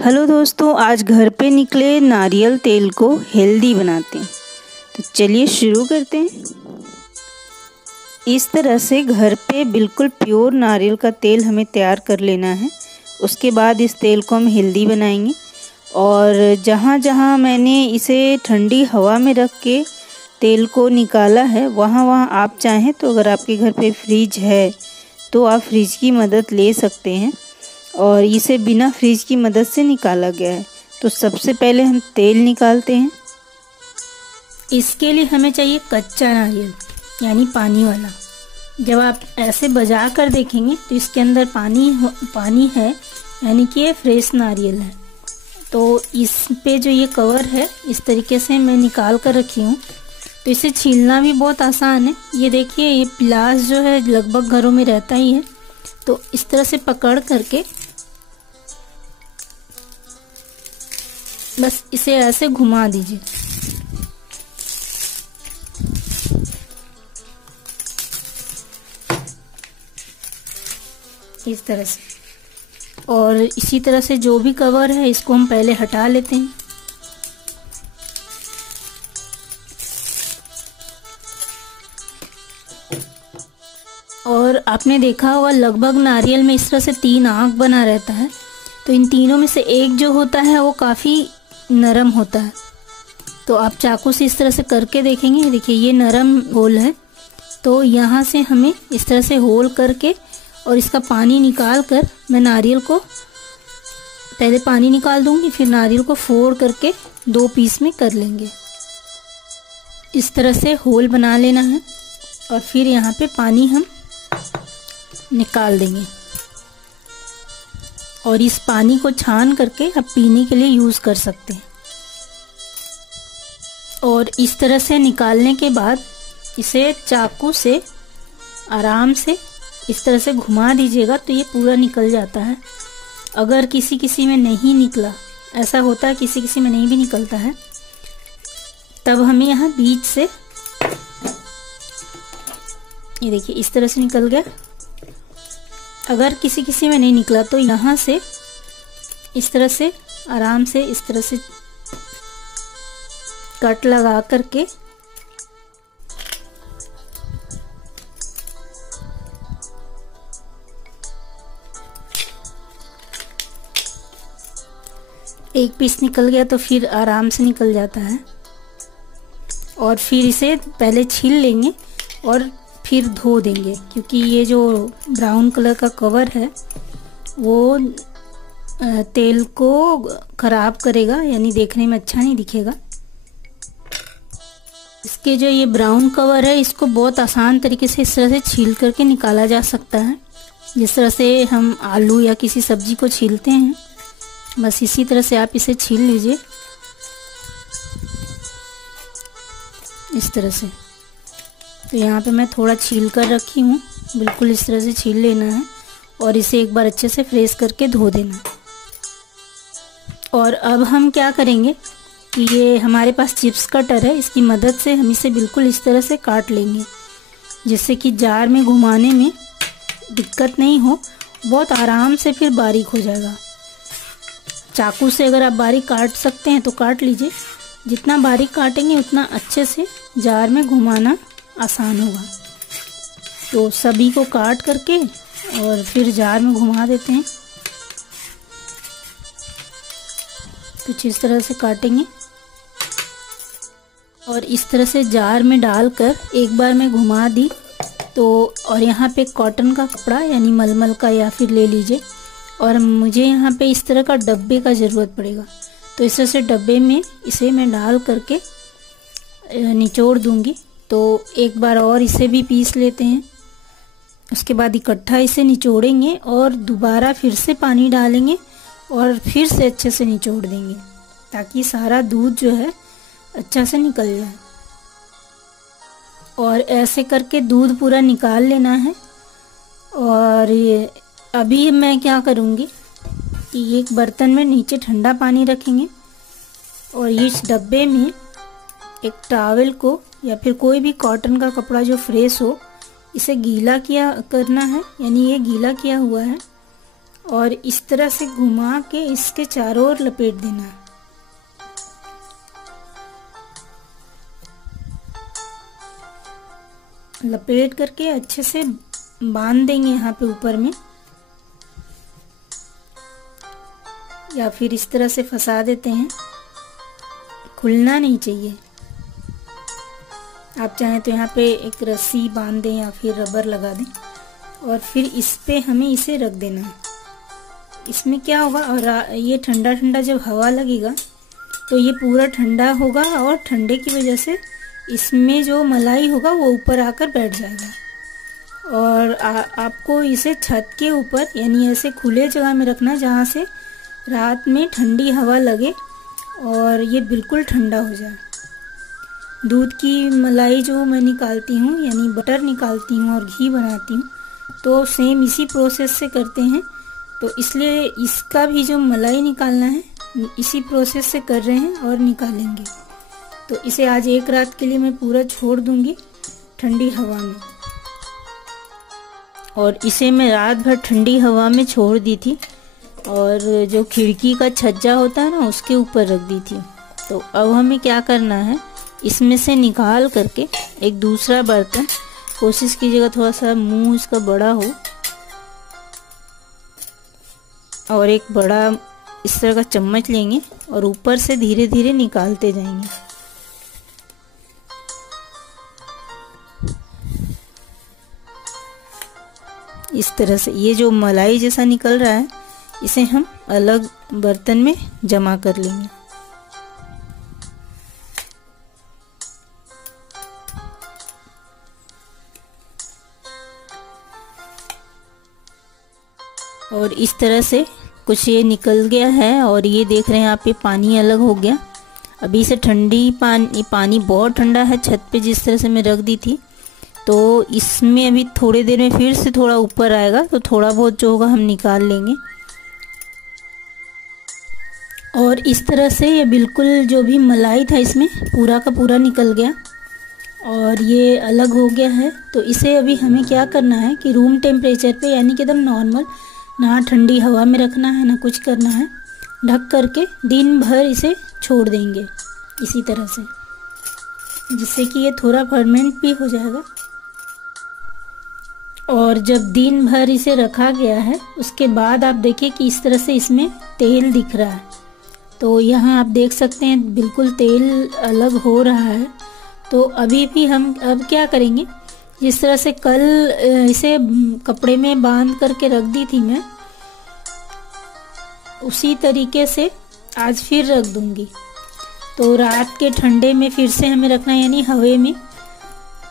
Hello दोस्तों, आज घर पे निकले नारियल तेल को हेल्दी बनाते हैं। तो चलिए शुरू करते हैं। इस तरह से घर पे बिल्कुल प्योर नारियल का तेल हमें तैयार कर लेना है। उसके बाद इस तेल को हम हेल्दी बनाएंगे। और जहाँ जहाँ मैंने इसे ठंडी हवा में रख के तेल को निकाला है, वहाँ वहाँ आप चाहें तो अगर आपके घर पे फ्रिज है तो आप फ्रिज की मदद ले सकते हैं। और इसे बिना फ्रिज की मदद से निकाला गया है। तो सबसे पहले हम तेल निकालते हैं। इसके लिए हमें चाहिए कच्चा नारियल, यानी पानी वाला। जब आप ऐसे बजा कर देखेंगे तो इसके अंदर पानी है, यानी कि ये फ्रेश नारियल है। तो इस पे जो ये कवर है, इस तरीके से मैं निकाल कर रखी हूँ। तो इसे छीलना भी बहुत आसान है। ये देखिए, ये प्लास जो है लगभग घरों में रहता ही है। तो इस तरह से पकड़ करके बस इसे ऐसे घुमा दीजिए। इस तरह से। और इसी तरह से जो भी कवर है इसको हम पहले हटा लेते हैं। और आपने देखा होगा लगभग नारियल में इस तरह से 3 आँख बना रहता है। तो इन तीनों में से एक जो होता है वो काफ़ी नरम होता है। तो आप चाकू से इस तरह से करके देखेंगे। देखिए, ये नरम होल है। तो यहाँ से हमें इस तरह से होल करके और इसका पानी निकाल कर मैं नारियल को पहले पानी निकाल दूंगी, फिर नारियल को फोड़ करके 2 पीस में कर लेंगे। इस तरह से होल बना लेना है और फिर यहाँ पे पानी हम निकाल देंगे। और इस पानी को छान करके आप पीने के लिए यूज़ कर सकते हैं। और इस तरह से निकालने के बाद इसे चाकू से आराम से इस तरह से घुमा दीजिएगा तो ये पूरा निकल जाता है। अगर किसी किसी में नहीं निकला, ऐसा होता है किसी किसी में नहीं भी निकलता है, तब हमें यहाँ बीच से, ये देखिए इस तरह से निकल गया। अगर किसी किसी में नहीं निकला तो यहाँ से इस तरह से आराम से इस तरह से कट लगा करके एक पीस निकल गया तो फिर आराम से निकल जाता है। और फिर इसे पहले छील लेंगे और फिर धो देंगे, क्योंकि ये जो ब्राउन कलर का कवर है वो तेल को ख़राब करेगा, यानी देखने में अच्छा नहीं दिखेगा। इसके जो ये ब्राउन कवर है इसको बहुत आसान तरीके से इस तरह से छील करके निकाला जा सकता है। जिस तरह से हम आलू या किसी सब्जी को छीलते हैं, बस इसी तरह से आप इसे छील लीजिए इस तरह से। तो यहाँ पे मैं थोड़ा छील कर रखी हूँ, बिल्कुल इस तरह से छील लेना है और इसे एक बार अच्छे से फ्रेश करके धो देना। और अब हम क्या करेंगे कि ये हमारे पास चिप्स कटर है, इसकी मदद से हम इसे बिल्कुल इस तरह से काट लेंगे, जिससे कि जार में घुमाने में दिक्कत नहीं हो, बहुत आराम से फिर बारीक हो जाएगा। चाकू से अगर आप बारीक काट सकते हैं तो काट लीजिए। जितना बारीक काटेंगे उतना अच्छे से जार में घुमाना आसान होगा। तो सभी को काट करके और फिर जार में घुमा देते हैं। कुछ इस तरह से काटेंगे और इस तरह से जार में डालकर एक बार मैं घुमा दी तो, और यहाँ पे कॉटन का कपड़ा यानी मलमल का या फिर ले लीजिए। और मुझे यहाँ पे इस तरह का डब्बे का ज़रूरत पड़ेगा, तो इस तरह से डब्बे में इसे मैं डाल करके निचोड़ दूँगी। तो एक बार और इसे भी पीस लेते हैं। उसके बाद इकट्ठा इसे निचोड़ेंगे और दोबारा फिर से पानी डालेंगे और फिर से अच्छे से निचोड़ देंगे, ताकि सारा दूध जो है अच्छा से निकल जाए। और ऐसे करके दूध पूरा निकाल लेना है। और ये अभी मैं क्या करूँगी कि एक बर्तन में नीचे ठंडा पानी रखेंगे और इस डब्बे में एक टॉवल को या फिर कोई भी कॉटन का कपड़ा जो फ्रेश हो, इसे गीला करना है, यानी ये गीला किया हुआ है। और इस तरह से घुमा के इसके चारों ओर लपेट देना है। लपेट करके अच्छे से बांध देंगे यहाँ पे ऊपर में, या फिर इस तरह से फंसा देते हैं। खुलना नहीं चाहिए। आप चाहें तो यहाँ पे एक रस्सी बांध दें या फिर रबर लगा दें, और फिर इस पे हमें इसे रख देना है। इसमें क्या होगा, और ये ठंडा ठंडा जब हवा लगेगा तो ये पूरा ठंडा होगा, और ठंडे की वजह से इसमें जो मलाई होगा वो ऊपर आकर बैठ जाएगा। और आपको इसे छत के ऊपर यानी ऐसे खुले जगह में रखना जहाँ से रात में ठंडी हवा लगे और ये बिल्कुल ठंडा हो जाए। दूध की मलाई जो मैं निकालती हूँ यानी बटर निकालती हूँ और घी बनाती हूँ, तो सेम इसी प्रोसेस से करते हैं। तो इसलिए इसका भी जो मलाई निकालना है इसी प्रोसेस से कर रहे हैं और निकालेंगे। तो इसे आज एक रात के लिए मैं पूरा छोड़ दूंगी ठंडी हवा में। और इसे मैं रात भर ठंडी हवा में छोड़ दी थी, और जो खिड़की का छज्जा होता है ना उसके ऊपर रख दी थी। तो अब हमें क्या करना है, इसमें से निकाल करके एक दूसरा बर्तन, कोशिश कीजिएगा थोड़ा सा मुंह इसका बड़ा हो, और एक बड़ा इस तरह का चम्मच लेंगे और ऊपर से धीरे धीरे निकालते जाएंगे। इस तरह से ये जो मलाई जैसा निकल रहा है इसे हम अलग बर्तन में जमा कर लेंगे। और इस तरह से कुछ ये निकल गया है, और ये देख रहे हैं आप ये पानी अलग हो गया। अभी से ठंडी पानी बहुत ठंडा है छत पे जिस तरह से मैं रख दी थी, तो इसमें अभी थोड़ी देर में फिर से थोड़ा ऊपर आएगा, तो थोड़ा बहुत जो होगा हम निकाल लेंगे। और इस तरह से ये बिल्कुल जो भी मलाई था इसमें पूरा का पूरा निकल गया और ये अलग हो गया है। तो इसे अभी हमें क्या करना है कि रूम टेम्परेचर पे यानी कि एकदम नॉर्मल, ना ठंडी हवा में रखना है ना कुछ करना है, ढक करके दिन भर इसे छोड़ देंगे इसी तरह से, जिससे कि ये थोड़ा फर्मेंट भी हो जाएगा। और जब दिन भर इसे रखा गया है उसके बाद आप देखिए कि इस तरह से इसमें तेल दिख रहा है। तो यहाँ आप देख सकते हैं बिल्कुल तेल अलग हो रहा है। तो अभी भी हम अब क्या करेंगे, जिस तरह से कल इसे कपड़े में बांध करके रख दी थी मैं, उसी तरीके से आज फिर रख दूंगी। तो रात के ठंडे में फिर से हमें रखना है यानी हवा में।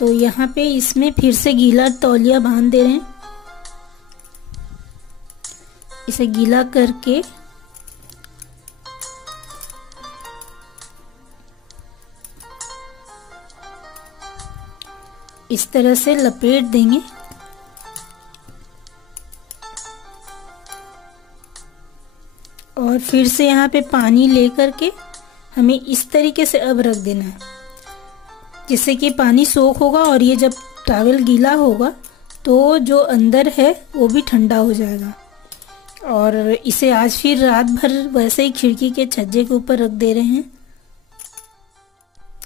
तो यहाँ पे इसमें फिर से गीला तौलिया बांध दे रहे हैं। इसे गीला करके इस तरह से लपेट देंगे। और फिर से यहाँ पे पानी लेकर के हमें इस तरीके से अब रख देना है, जिससे कि पानी सोख होगा और ये जब टॉवल गीला होगा तो जो अंदर है वो भी ठंडा हो जाएगा। और इसे आज फिर रात भर वैसे ही खिड़की के छज्जे के ऊपर रख दे रहे हैं।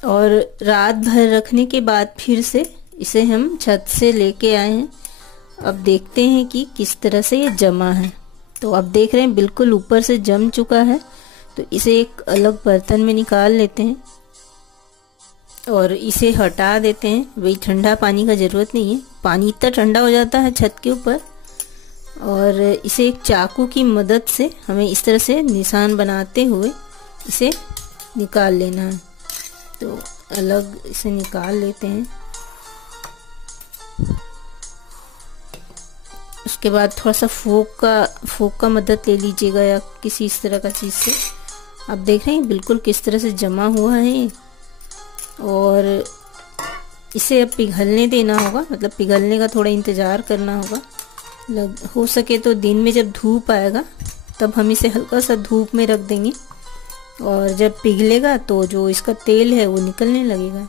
और रात भर रखने के बाद फिर से इसे हम छत से लेके आए हैं। अब देखते हैं कि किस तरह से ये जमा है। तो अब देख रहे हैं बिल्कुल ऊपर से जम चुका है। तो इसे एक अलग बर्तन में निकाल लेते हैं और इसे हटा देते हैं। वही ठंडा पानी का ज़रूरत नहीं है, पानी इतना ठंडा हो जाता है छत के ऊपर। और इसे एक चाकू की मदद से हमें इस तरह से निशान बनाते हुए इसे निकाल लेना है। तो अलग इसे निकाल लेते हैं। उसके बाद थोड़ा सा फोक का मदद ले लीजिएगा या किसी इस तरह का चीज़ से। आप देख रहे हैं बिल्कुल किस तरह से जमा हुआ है। और इसे अब पिघलने देना होगा, मतलब पिघलने का थोड़ा इंतज़ार करना होगा। हो सके तो दिन में जब धूप आएगा तब हम इसे हल्का सा धूप में रख देंगे, और जब पिघलेगा तो जो इसका तेल है वो निकलने लगेगा।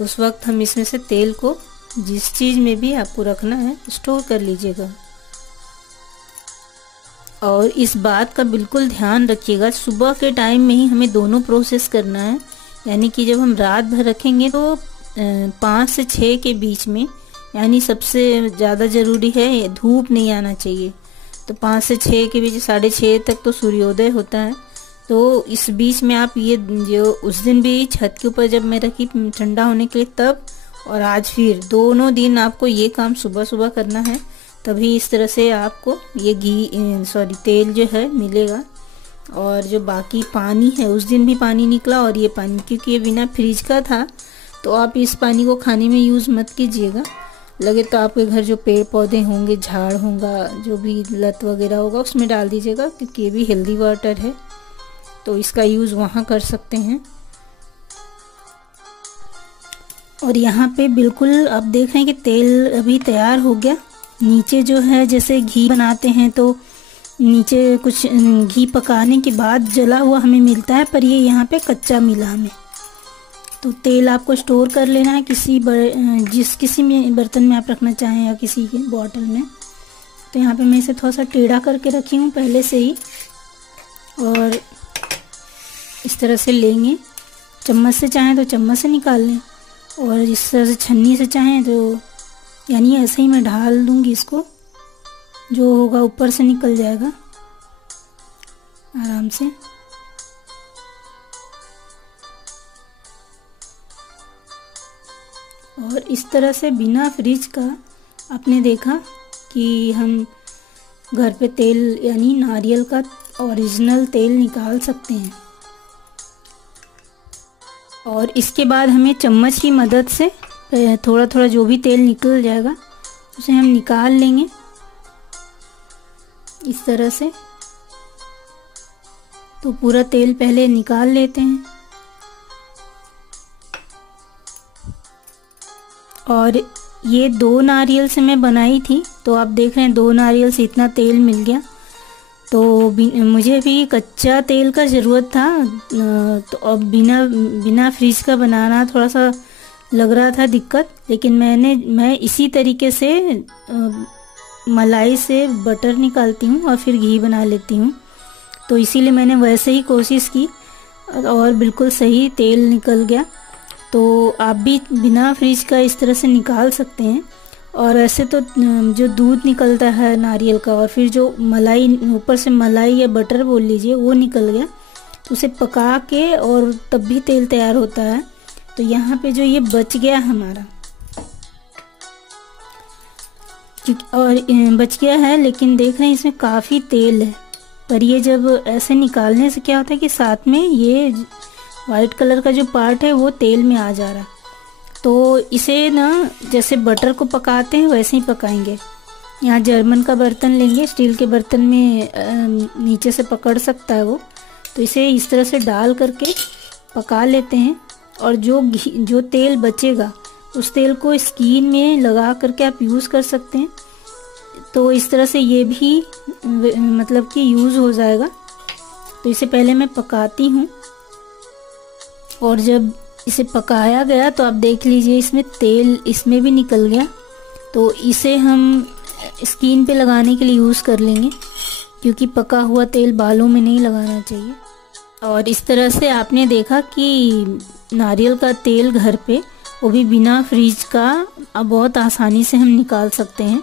उस वक्त हम इसमें से तेल को जिस चीज़ में भी आपको रखना है स्टोर कर लीजिएगा। और इस बात का बिल्कुल ध्यान रखिएगा, सुबह के टाइम में ही हमें दोनों प्रोसेस करना है। यानी कि जब हम रात भर रखेंगे तो 5 से 6 के बीच में, यानी सबसे ज़्यादा ज़रूरी है धूप नहीं आना चाहिए। तो 5 से 6 के बीच, 6:30 तक तो सूर्योदय होता है। तो इस बीच में आप ये जो उस दिन भी छत के ऊपर जब मैं रखी ठंडा होने के लिए तब, और आज फिर दोनों दिन आपको ये काम सुबह सुबह करना है, तभी इस तरह से आपको ये तेल जो है मिलेगा। और जो बाकी पानी है, उस दिन भी पानी निकला, और ये पानी क्योंकि ये बिना फ्रिज का था तो आप इस पानी को खाने में यूज़ मत कीजिएगा। लगे तो आपके घर जो पेड़ पौधे होंगे, झाड़ होगा, जो भी लत वगैरह होगा उसमें डाल दीजिएगा, क्योंकि ये भी हेल्दी वाटर है तो इसका यूज़ वहाँ कर सकते हैं। और यहाँ पे बिल्कुल आप देख रहे हैं कि तेल अभी तैयार हो गया। नीचे जो है जैसे घी बनाते हैं तो नीचे कुछ घी पकाने के बाद जला हुआ हमें मिलता है, पर ये यहाँ पे कच्चा मिला हमें। तो तेल आपको स्टोर कर लेना है किसी में बर्तन में आप रखना चाहें या किसी के बॉटल में। तो यहाँ पे मैं इसे थोड़ा सा टेढ़ा करके रखी हूँ पहले से ही, और इस तरह से लेंगे। चम्मच से चाहें तो चम्मच से निकाल लें, और इस तरह से छन्नी से चाहें तो, यानी ऐसे ही मैं ढाल दूँगी इसको, जो होगा ऊपर से निकल जाएगा आराम से। और इस तरह से बिना फ्रिज का आपने देखा कि हम घर पे तेल यानी नारियल का ओरिजिनल तेल निकाल सकते हैं। और इसके बाद हमें चम्मच की मदद से थोड़ा थोड़ा जो भी तेल निकल जाएगा उसे हम निकाल लेंगे इस तरह से। तो पूरा तेल पहले निकाल लेते हैं। और ये 2 नारियल से मैं बनाई थी, तो आप देख रहे हैं 2 नारियल से इतना तेल मिल गया। तो मुझे भी कच्चा तेल का ज़रूरत था, तो अब बिना फ्रीज का बनाना थोड़ा सा लग रहा था दिक्कत, लेकिन मैं इसी तरीके से मलाई से बटर निकालती हूँ और फिर घी बना लेती हूँ। तो इसीलिए मैंने वैसे ही कोशिश की और बिल्कुल सही तेल निकल गया। तो आप भी बिना फ्रिज का इस तरह से निकाल सकते हैं। और ऐसे तो जो दूध निकलता है नारियल का और फिर जो मलाई ऊपर से मलाई या बटर बोल लीजिए वो निकल गया, तो उसे पका के और तब भी तेल तैयार होता है। तो यहाँ पे जो ये बच गया हमारा, और बच गया है, लेकिन देख रहे हैं इसमें काफ़ी तेल है। पर ये जब ऐसे निकालने से क्या होता है कि साथ में ये वाइट कलर का जो पार्ट है वो तेल में आ जा रहा है। तो इसे ना जैसे बटर को पकाते हैं वैसे ही पकाएंगे। यहाँ जर्मन का बर्तन लेंगे, स्टील के बर्तन में नीचे से पकड़ सकता है वो, तो इसे इस तरह से डाल करके पका लेते हैं। और जो तेल बचेगा उस तेल को स्किन में लगा करके आप यूज़ कर सकते हैं। तो इस तरह से ये भी मतलब कि यूज़ हो जाएगा। तो इसे पहले मैं पकाती हूँ, और जब इसे पकाया गया तो आप देख लीजिए इसमें तेल इसमें भी निकल गया। तो इसे हम स्किन पे लगाने के लिए यूज़ कर लेंगे, क्योंकि पका हुआ तेल बालों में नहीं लगाना चाहिए। और इस तरह से आपने देखा कि नारियल का तेल घर पे, वो भी बिना फ्रीज का, अब बहुत आसानी से हम निकाल सकते हैं।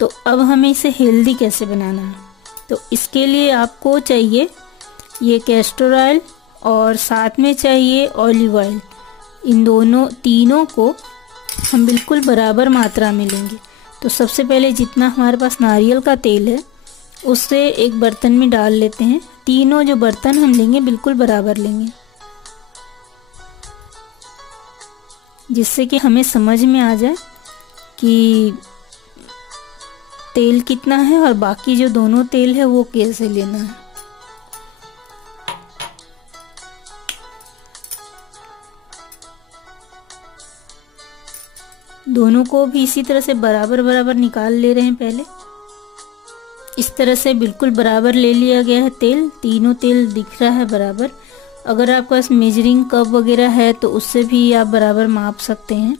तो अब हमें इसे हेल्दी कैसे बनाना है, तो इसके लिए आपको चाहिए ये कैस्टर ऑयल और साथ में चाहिए ऑलिव ऑयल। इन तीनों को हम बिल्कुल बराबर मात्रा में लेंगे। तो सबसे पहले जितना हमारे पास नारियल का तेल है उससे एक बर्तन में डाल लेते हैं। तीनों जो बर्तन हम लेंगे बिल्कुल बराबर लेंगे, जिससे कि हमें समझ में आ जाए कि तेल कितना है और बाकी जो दोनों तेल है वो कैसे लेना है। दोनों को भी इसी तरह से बराबर बराबर निकाल ले रहे हैं। पहले इस तरह से बिल्कुल बराबर ले लिया गया है तेल, तीनों तेल दिख रहा है बराबर। अगर आपके पास मेजरिंग कप वगैरह है तो उससे भी आप बराबर माप सकते हैं।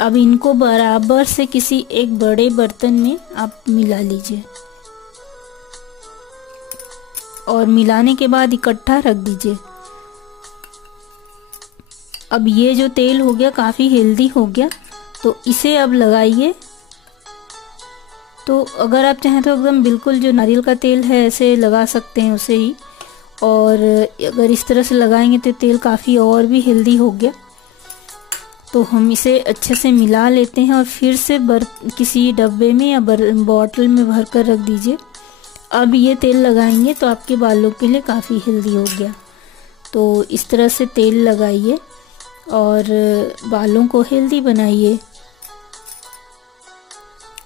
अब इनको बराबर से किसी एक बड़े बर्तन में आप मिला लीजिए और मिलाने के बाद इकट्ठा रख दीजिए। अब ये जो तेल हो गया काफ़ी हेल्दी हो गया, तो इसे अब लगाइए। तो अगर आप चाहें तो एकदम बिल्कुल जो नारियल का तेल है ऐसे लगा सकते हैं उसे ही, और अगर इस तरह से लगाएंगे तो तेल काफ़ी और भी हेल्दी हो गया। तो हम इसे अच्छे से मिला लेते हैं और फिर से किसी डब्बे में या बॉटल में भर कर रख दीजिए। अब ये तेल लगाएंगे तो आपके बालों के लिए काफ़ी हेल्दी हो गया। तो इस तरह से तेल लगाइए और बालों को हेल्दी बनाइए।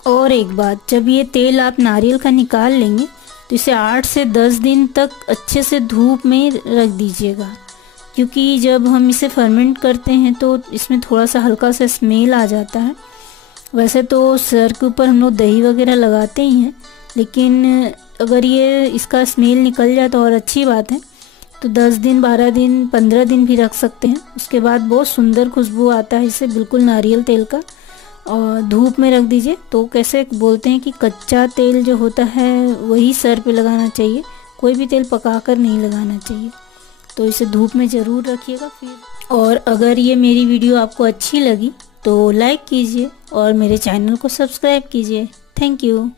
और एक बात, जब ये तेल आप नारियल का निकाल लेंगे तो इसे 8 से 10 दिन तक अच्छे से धूप में रख दीजिएगा, क्योंकि जब हम इसे फर्मेंट करते हैं तो इसमें थोड़ा सा हल्का सा स्मेल आ जाता है। वैसे तो सर के ऊपर हम लोग दही वगैरह लगाते ही हैं, लेकिन अगर ये इसका स्मेल निकल जाए तो और अच्छी बात है। तो 10 दिन, 12 दिन, 15 दिन भी रख सकते हैं। उसके बाद बहुत सुंदर खुशबू आता है इससे, बिल्कुल नारियल तेल का। और धूप में रख दीजिए। तो कैसे बोलते हैं कि कच्चा तेल जो होता है वही सर पे लगाना चाहिए, कोई भी तेल पकाकर नहीं लगाना चाहिए। तो इसे धूप में ज़रूर रखिएगा। फिर और अगर ये मेरी वीडियो आपको अच्छी लगी तो लाइक कीजिए और मेरे चैनल को सब्सक्राइब कीजिए। Thank you.